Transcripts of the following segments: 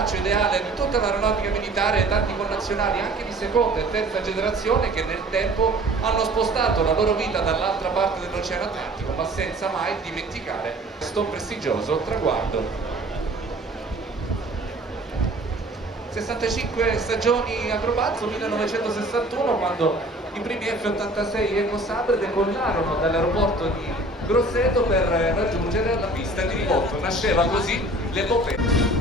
l'abbraccio ideale di tutta l'aeronautica militare e tanti connazionali anche di seconda e terza generazione che nel tempo hanno spostato la loro vita dall'altra parte dell'Oceano Atlantico, ma senza mai dimenticare questo prestigioso traguardo. 65 stagioni acrobazzo, 1961, quando i primi F-86 Eco Sabre decollarono dall'aeroporto di Grosseto per raggiungere la pista di rivolto. Nasceva così l'epopea.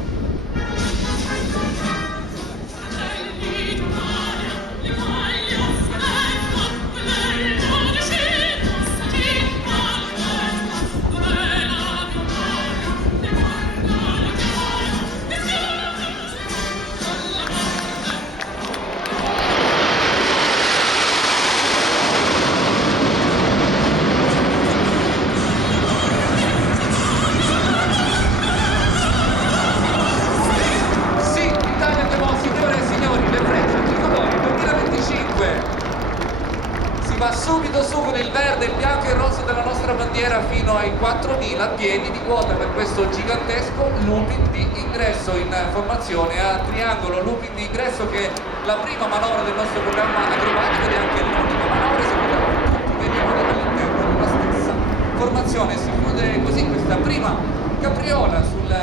Va subito su con il verde, il bianco e il rosso della nostra bandiera fino ai 4.000 piedi di quota per questo gigantesco looping di ingresso in formazione a triangolo. Looping di ingresso che è la prima manovra del nostro programma acrobatico ed è anche l'unica manovra eseguita con tutti i velivoli all'interno di una stessa formazione. Si chiude così questa prima capriola sul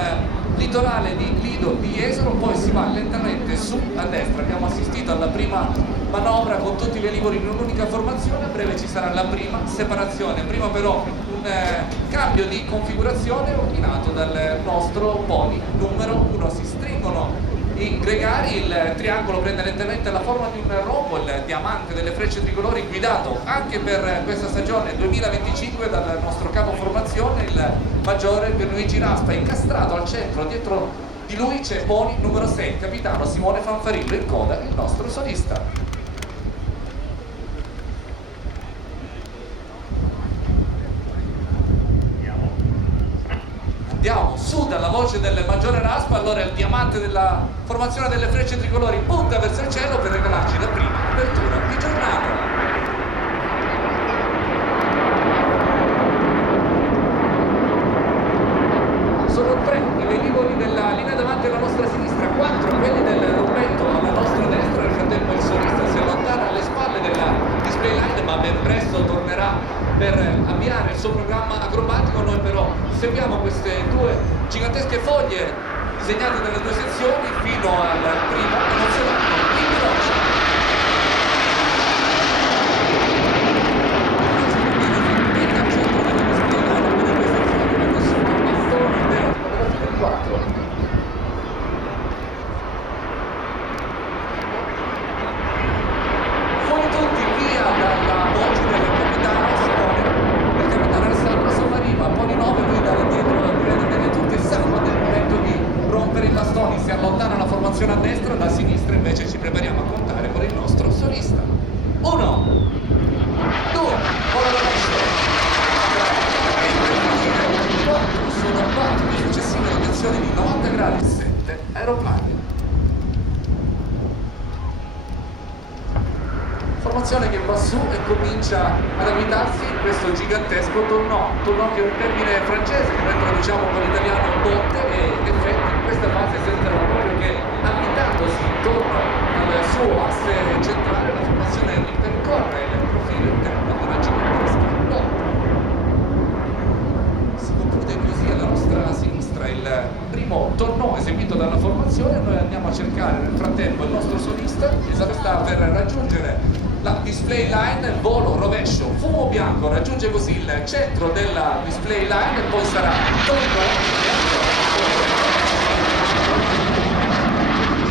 litorale di Lido di Jesolo, poi si va lentamente su a destra. Abbiamo assistito alla prima manovra con tutti i velivoli in un'unica formazione, a breve ci sarà la prima separazione, prima però un cambio di configurazione ordinato dal nostro pony numero 1. Si stringono i gregari, il triangolo prende lentamente la forma di un rombo, il diamante delle frecce tricolori guidato anche per questa stagione 2025 dal nostro capo formazione, il maggiore Pierluigi Raspa. Incastrato al centro, dietro di lui c'è pony numero 6, il capitano Simone Fanfarillo, in coda il nostro solista. Andiamo su dalla voce del maggiore Raspa. Allora il diamante della formazione delle frecce tricolori punta verso il cielo per regalarci la prima apertura di giornata. Sono 3 i velivoli della linea davanti alla nostra sinistra, 4 quelli del rombetto alla nostra destra. Nel frattempo il solista si allontana alle spalle della display line, ma ben presto tornerà per avviare il suo programma acrobatico. Noi però seguiamo queste due gigantesche foglie disegnate dalle due sezioni fino al primo emozionante incrocio. Si allontana la formazione a destra, da sinistra invece ci prepariamo a contare con il nostro solista. 1, 2, ora lo lascio. 4, sono 4 di successive rotazioni di 90 gradi, 7 aeroplani. Formazione che va su e comincia ad avvitarsi in questo gigantesco tonneau che è un termine francese che noi traduciamo con l'italiano botte, e in effetti in questa fase sentono proprio che avvitandosi intorno al suo asse centrale la formazione ripercorre il profilo interno di una gigantesca botte. Si conclude così alla nostra sinistra il primo tonneau eseguito dalla formazione. Noi andiamo a cercare nel frattempo il nostro solista che sta per raggiungere la display line, il volo rovescio fumo bianco, raggiunge così il centro della display line e poi sarà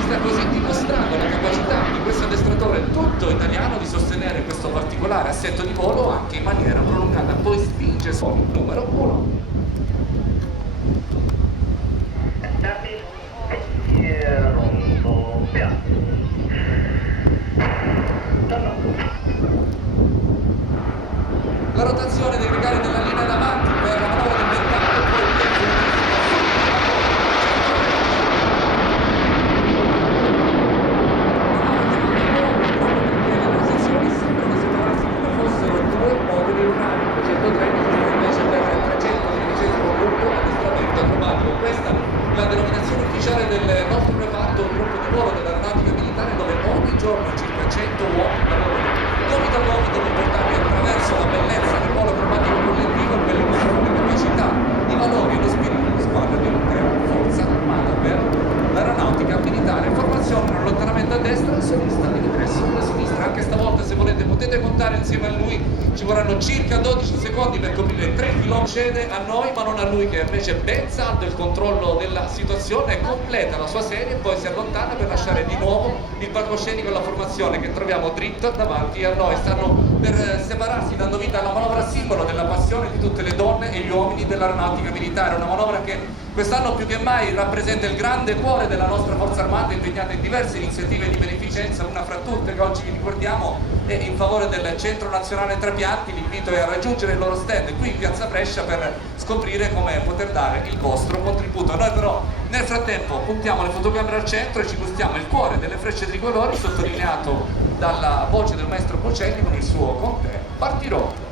sta così dimostrando la capacità di questo addestratore tutto italiano di sostenere questo particolare assetto di volo anche in maniera prolungata. Poi spinge sul numero 1. La rotazione dei gregari della linea davanti per la manovra del ventaglio e poi il tempo le posizioni sembrano separarsi come fossero due moduli lunari, 113 invece per 300 del 13° gruppo addestramento acrobatico. Questa è la denominazione ufficiale del nostro puntare insieme a lui. Ci vorranno circa 12 secondi per coprire 3 km. Cede a noi, ma non a lui, che invece ben salda il controllo della situazione, completa la sua serie e poi si allontana per lasciare di nuovo il palcoscenico alla formazione che troviamo dritto davanti a noi. Stanno per separarsi, dando vita alla manovra simbolo della passione di tutte le donne e gli uomini dell'aeronautica militare, una manovra che quest'anno più che mai rappresenta il grande cuore della nostra Forza Armata, impegnata in diverse iniziative di beneficenza. Una fra tutte che oggi vi ricordiamo è in favore del Centro Nazionale Trapianti. L'invito è a raggiungere il loro stand qui in Piazza Brescia per scoprire come poter dare il vostro contributo. Noi però nel frattempo puntiamo le fotocamere al centro e ci gustiamo il cuore delle frecce tricolori, sottolineato dalla voce del maestro Bocelli con il suo "Con te partirò".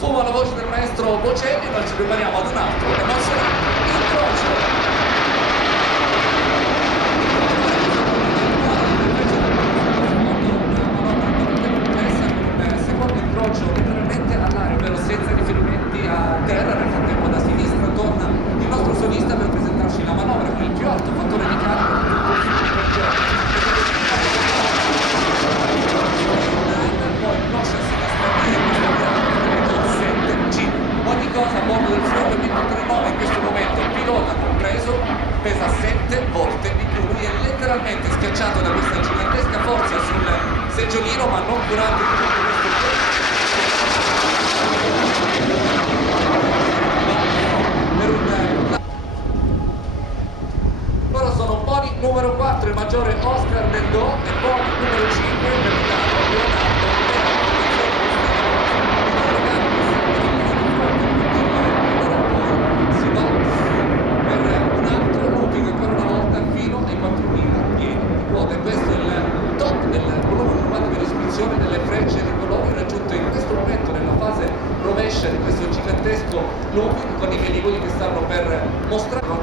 Sfuma la voce del maestro Bocelli e noi ci prepariamo ad un altro emozionante incrocio. Secondo incrocio letteralmente all'aria, ovvero senza riferimenti a terra. Nel frattempo da sinistra torna il nostro solista per presentarci la manovra con il più alto fattore di carico di tutto il film. Poi incrocia a sinistra ogni cosa a bordo del Fiore 239 in questo momento, il pilota compreso, pesa 7 volte di più. Lui è letteralmente schiacciato da questa gigantesca forza sul seggiolino, ma non durante tutto questo loro sono Pony numero 4, il maggiore Oscar Del Do, e Pony numero 5, il capitano Leonardo. Delle frecce di colori raggiunto in questo momento nella fase rovescia di questo gigantesco looping, con i velivoli che stanno per mostrare con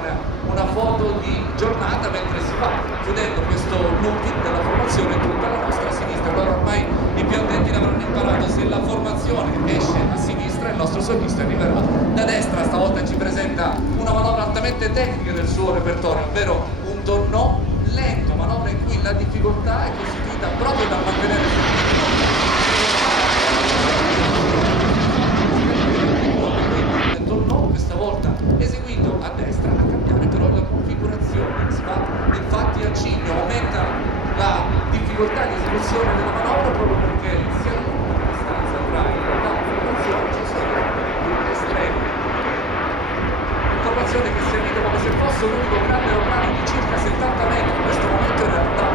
una foto di giornata mentre si va chiudendo questo looping della formazione tutta la nostra sinistra. Allora ormai i più attenti l'avranno imparato: se la formazione esce a sinistra il nostro solista arriverà da destra. Stavolta ci presenta una manovra altamente tecnica del suo repertorio, ovvero un tonneau lento, manovra in cui la difficoltà è costituita proprio dal mantenere il tonneau, questa volta eseguito a destra, a cambiare però la configurazione. Si va infatti a cigno, aumenta la difficoltà di esecuzione della manovra proprio perché si allunga la distanza tra la configurazione e ci sono due estremi. Informazione che si arriva come se fosse un unico grande aeroplano di circa 70 metri. In questo momento in realtà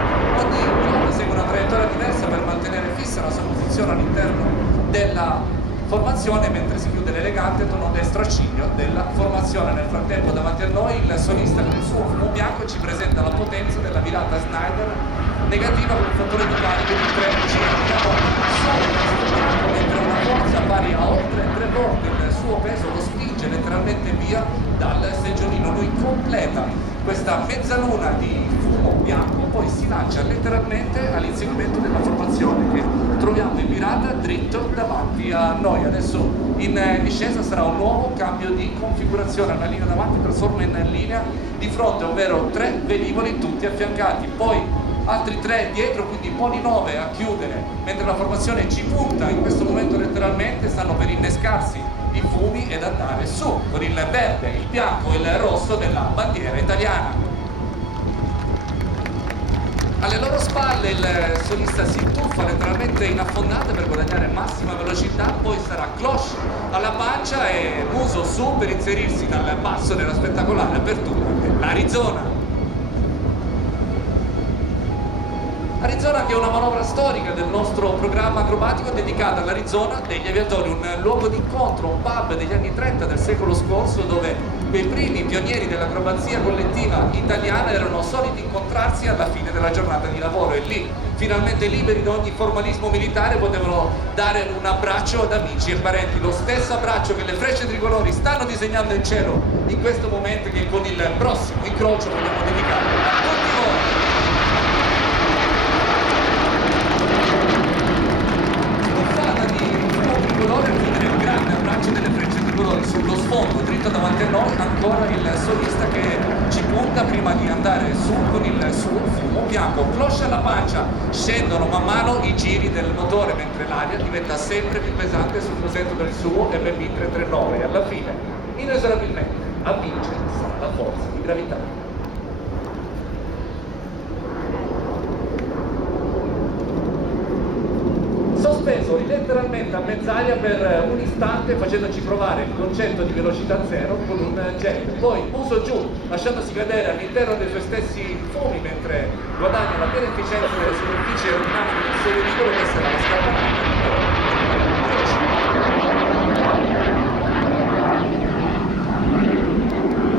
ogni pilota segue una traiettoria diversa per mantenere fissa la sua posizione all'interno della formazione, mentre si chiude l'elegante tono destro a cigno della formazione. Nel frattempo davanti a noi il solista con il suo fumo bianco ci presenta la potenza della virata Snyder negativa con un fattore di carico di 3 G. Andiamo solo questo bianco, mentre una forza pari a oltre 3 volte il suo peso lo spinge letteralmente via dal seggiolino. Lui completa questa mezzaluna di fumo bianco, poi si lancia letteralmente all'inseguimento della formazione che troviamo in virata dritto davanti a noi. Adesso in discesa sarà un nuovo cambio di configurazione. La linea davanti trasforma in linea di fronte, ovvero 3 velivoli tutti affiancati, poi altri 3 dietro, quindi Pony 9 a chiudere, mentre la formazione ci punta in questo momento letteralmente. Stanno per innescarsi i fumi ed andare su con il verde, il bianco e il rosso della bandiera italiana. Alle loro spalle il solista si tuffa letteralmente in affondata per guadagnare massima velocità, poi sarà cloche alla pancia e muso su per inserirsi dal basso nella spettacolare apertura dell'Arizona. Arizona, che è una manovra storica del nostro programma acrobatico dedicata all'Arizona degli aviatori, un luogo di incontro, un pub degli anni 30 del secolo scorso, dove quei primi pionieri dell'acrobazia collettiva italiana erano soliti incontrarsi alla fine della giornata di lavoro, e lì, finalmente liberi da ogni formalismo militare, potevano dare un abbraccio ad amici e parenti, lo stesso abbraccio che le frecce tricolori stanno disegnando in cielo in questo momento, che con il prossimo incrocio vogliamo dedicare a tutti voi. Un grande abbraccio delle frecce tricolori sullo sfondo, dritto davanti a noi, ancora il solista che ci punta prima di andare su con il suo fumo bianco. Cloche alla pancia, scendono man mano i giri del motore, mentre l'aria diventa sempre più pesante sul musetto del suo MB339 e alla fine, inesorabilmente, a vincere sarà la forza di gravità. Sospeso letteralmente a mezz'aria per un istante, facendoci provare il concetto di velocità zero con un jet, poi muso giù, lasciandosi cadere all'interno dei suoi stessi fumi mentre guadagna la piena efficienza delle superfici aerodinamiche del suo veicolo, che sarà la scappanata.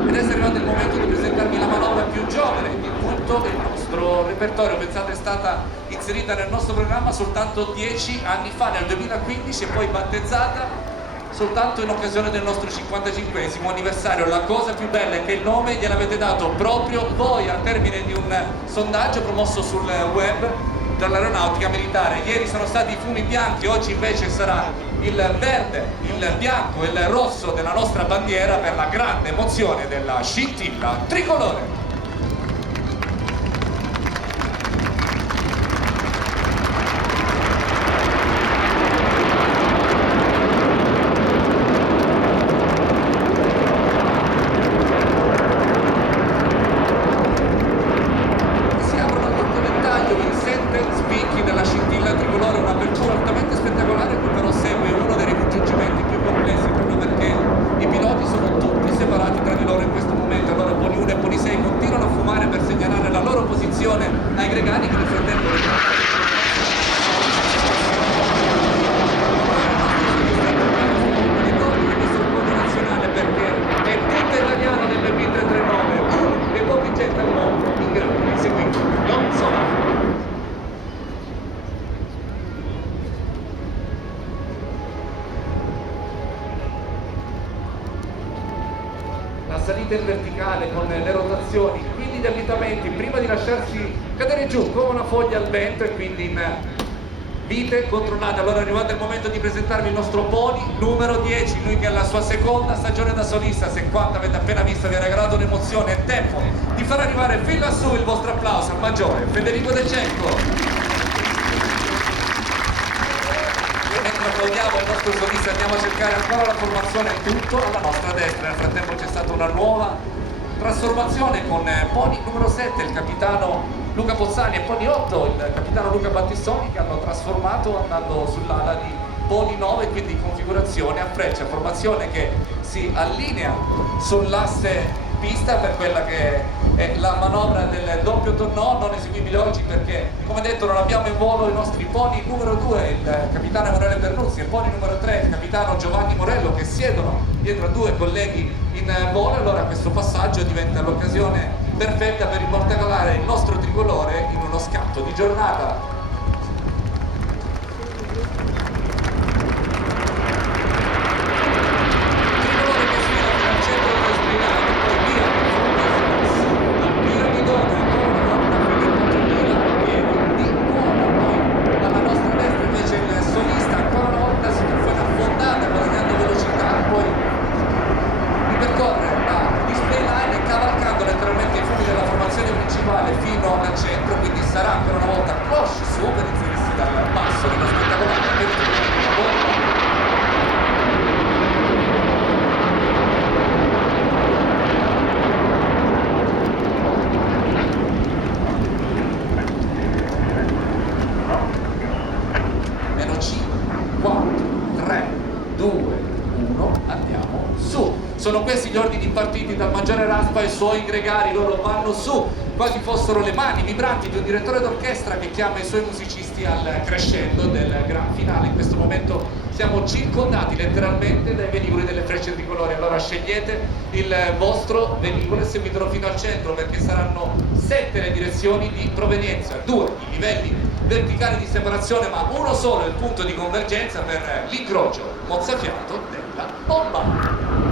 Ed è arrivato il momento di presentarvi la manovra più giovane di tutto il nostro repertorio. Pensate, è stata inserita nel nostro programma soltanto 10 anni fa, nel 2015, e poi battezzata soltanto in occasione del nostro 55esimo anniversario. La cosa più bella è che il nome gliel'avete dato proprio voi al termine di un sondaggio promosso sul web dall'aeronautica militare. Ieri sono stati i fumi bianchi, oggi invece sarà il verde, il bianco e il rosso della nostra bandiera per la grande emozione della scintilla tricolore. Ai gregari che nel frattempo ricordi di questo mondo nazionale, perché è tutto italiano nell'M339, e pochi gente al mondo in grado di seguirlo, non solo. La salita in verticale con le rotazioni, quindi gli avvitamenti prima di lasciarsi cadere giù come una foglia al vento, e quindi in vite controllate. Allora è arrivato il momento di presentarvi il nostro pony numero 10, lui che è la sua seconda stagione da solista. Se quanto avete appena visto vi ha regalato un'emozione, è tempo di far arrivare fin lassù il vostro applauso al maggiore Federico De Cecco. Applaudiamo il nostro solista, andiamo a cercare ancora la formazione, tutto alla nostra destra. Nel frattempo c'è stata una nuova trasformazione con pony numero 7, il capitano Luca Pozzani, e pony 8, il capitano Luca Battistoni, che hanno trasformato andando sull'ala di pony 9, quindi configurazione a freccia, formazione che si allinea sull'asse pista per quella che è la manovra del doppio tonnò, non eseguibile oggi perché, come detto, non abbiamo in volo i nostri pony numero 2, il capitano Emanuele Bernuzzi, e pony numero 3, il capitano Giovanni Morello, che siedono dietro a due colleghi in volo. Allora questo passaggio diventa l'occasione perfetta per riportare il nostro tricolore in uno scatto di giornata. Fino al centro, quindi sarà ancora una volta cloche su per inserirsi dal basso di una spettacolare apertura. Meno 5, 4, 3, 2, 1, andiamo su. Sono questi gli ordini impartiti dal maggiore Raspa ai suoi gregari, loro vanno su quasi fossero le mani vibranti di un direttore d'orchestra che chiama i suoi musicisti al crescendo del gran finale. In questo momento siamo circondati letteralmente dai velivoli delle frecce tricolori, allora scegliete il vostro velivolo e seguitelo fino al centro, perché saranno 7 le direzioni di provenienza, 2 i livelli verticali di separazione, ma uno solo è il punto di convergenza per l'incrocio mozzafiato della bomba.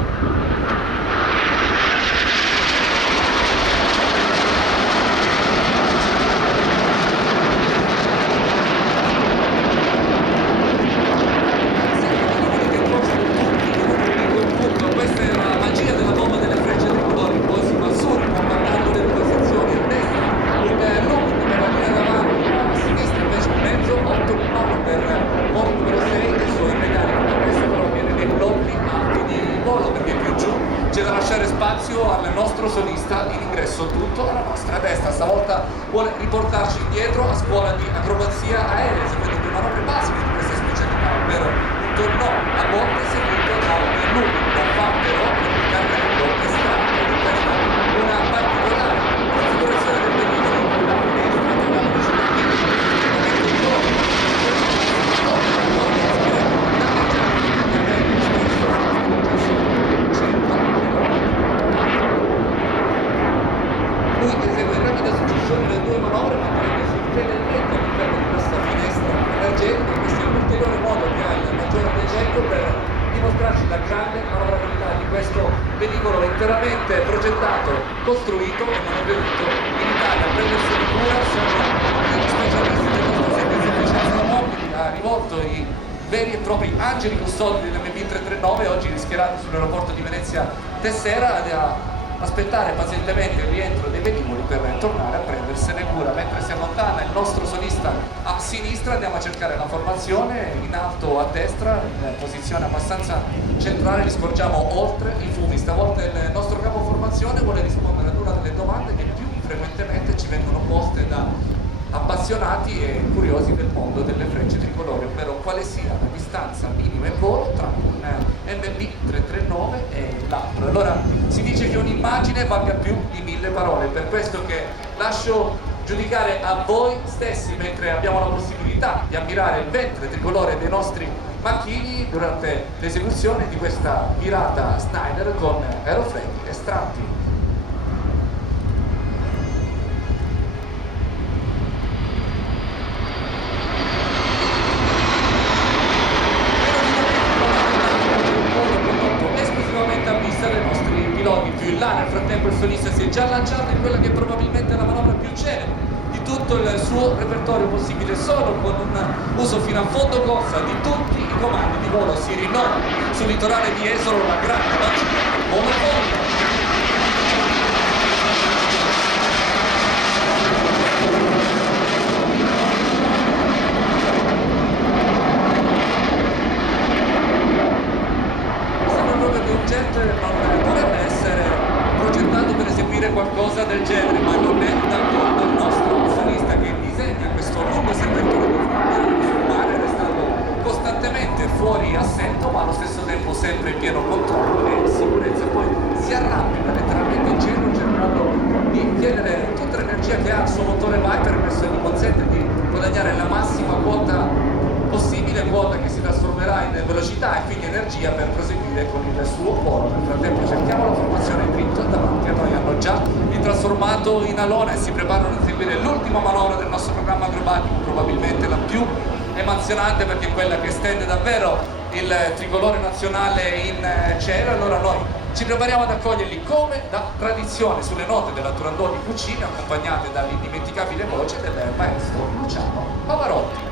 Al nostro solista in ingresso tutto alla nostra destra, stavolta vuole riportarci indietro a scuola di acrobazia aerea, seguendo le manovre basiche di questa specialità, ovvero un tornò a botte seguito da un loop da fattero il carrello estratto di questa una particolare configurazione del velivolo in cui la finestra tra la velocità lui esegue in rapida successione le 2 manovre, mantenendosi fedelmente all'interno di questa finestra emergente. Questo è un ulteriore modo che ha il maggiore Degenco per dimostrarci la grande manovrabilità di questo velivolo interamente progettato, costruito e non è venuto in Italia a prendersene cura. Sono gli specialisti del nostro servizio di efficienza mobili, ha rivolto i veri e propri angeli custodi dell'MB339, oggi rischieranno sull'aeroporto di Venezia Tessera a aspettare pazientemente il rientro dei velivoli per tornare a prendersene cura. Mentre si allontana il nostro solista a sinistra, andiamo a cercare la formazione in alto a destra, in posizione abbastanza centrale, li scorgiamo oltre i fumi. Stavolta il nostro capo formazione vuole rispondere ad una delle domande che più frequentemente ci vengono poste da appassionati e curiosi del mondo delle frecce tricolori, ovvero quale sia la distanza minima in volo tra un MB339 e l'altro. Allora si dice che un'immagine valga più di 1000 parole, per questo che lascio giudicare a voi stessi, mentre abbiamo la possibilità di ammirare il ventre tricolore dei nostri macchini durante l'esecuzione di questa virata Snyder con aerofretti estratti. Dai nostri piloti più in là. Nel frattempo il solista si è già lanciato in quella che probabilmente è la manovra più celebre di tutto il suo repertorio possibile, solo con un uso fino a fondo corsa di tutti i comandi di volo. Si rinnova sul litorale di Esolo la grande macchina monofonda. Non dovrebbe essere progettato per eseguire qualcosa del genere, ma non è d'accordo il nostro solista che disegna questo lungo serpentone di frontiera sul mare, restando costantemente fuori assento ma allo stesso tempo sempre in pieno controllo e sicurezza. Poi si arrampica letteralmente in cielo cercando di chiedere tutta l'energia che ha il suo motore Viper, questo gli consente di guadagnare la massima quota possibile, quota che si trasformerà in velocità e quindi energia per proseguire con il suo volo. Nel frattempo cerchiamo la formazione dritto davanti a noi, hanno già il trasformato in alone e si preparano a eseguire l'ultima manovra del nostro programma acrobatico, probabilmente la più emozionante perché è quella che stende davvero il tricolore nazionale in cielo. Allora noi ci prepariamo ad accoglierli come da tradizione sulle note della Turandot di Puccini, accompagnate dall'indimenticabile voce del maestro Luciano Pavarotti.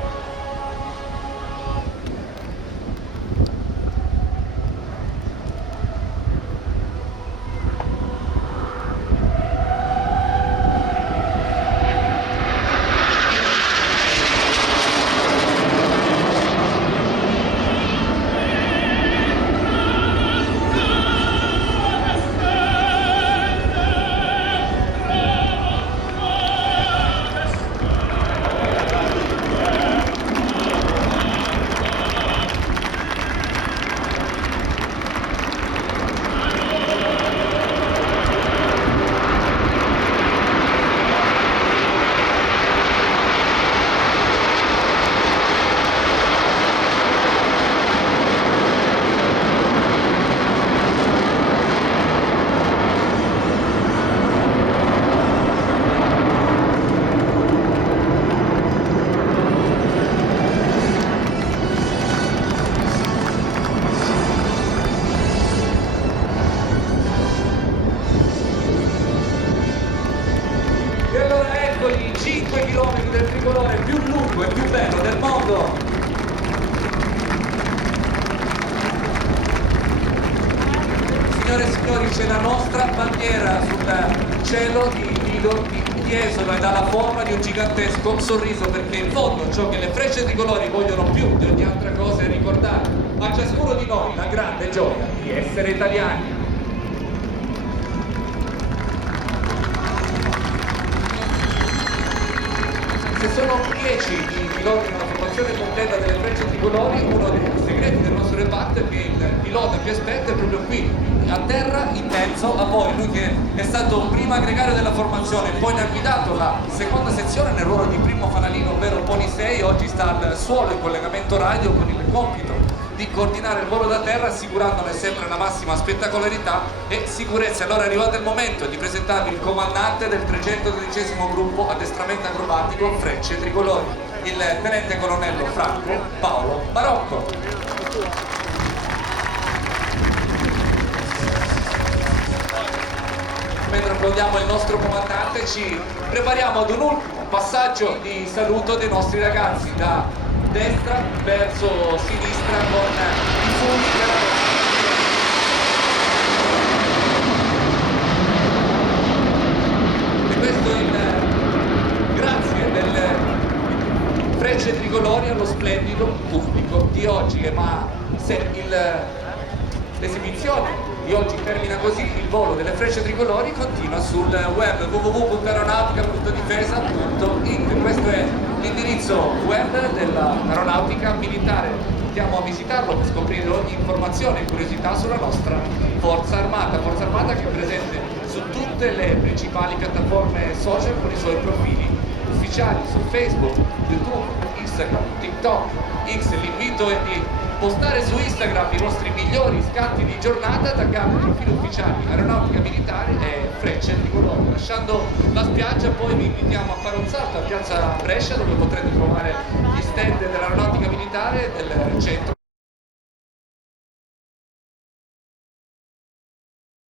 Signore e signori, c'è la nostra bandiera sul cielo di esula e dalla forma di un gigantesco sorriso, perché in fondo ciò che le frecce tricolori vogliono più di ogni altra cosa è ricordare a ciascuno di noi la grande gioia di essere italiani. Se sono 10 i piloti nella formazione completa delle frecce tricolori, uno dei segreti del nostro reparto è che il pilota più esperto è proprio qui, a terra, in mezzo a voi. Lui che è stato prima gregario della formazione, poi ne ha guidato la seconda sezione nel ruolo di primo fanalino, ovvero Polisei, oggi sta al suolo in collegamento radio con il compito di coordinare il volo da terra, assicurandone sempre la massima spettacolarità e sicurezza. Allora è arrivato il momento di presentarvi il comandante del 313° gruppo addestramento acrobatico Frecce Tricolori, il tenente colonnello Franco Paolo Barocco. Mentre applaudiamo il nostro comandante, ci prepariamo ad un ultimo passaggio di saluto dei nostri ragazzi, da destra verso sinistra con i fumi e questo grazie delle frecce tricolori allo splendido pubblico di oggi. Ma se l'esibizione di oggi termina così, il volo delle frecce tricolori continua sul web www.aeronautica.difesa.it. Questo è l'indirizzo web dell'aeronautica militare. Andiamo a visitarlo per scoprire ogni informazione e curiosità sulla nostra forza armata che è presente su tutte le principali piattaforme social con i suoi profili ufficiali su Facebook, YouTube, Instagram, TikTok, X. L'invito è di postare su Instagram i vostri migliori scatti di giornata attaccando i profili ufficiali Aeronautica Militare e Frecce Tricolori. Lasciando la spiaggia, poi vi invitiamo a fare un salto a Piazza Brescia, dove potrete trovare gli stand dell'Aeronautica Militare del centro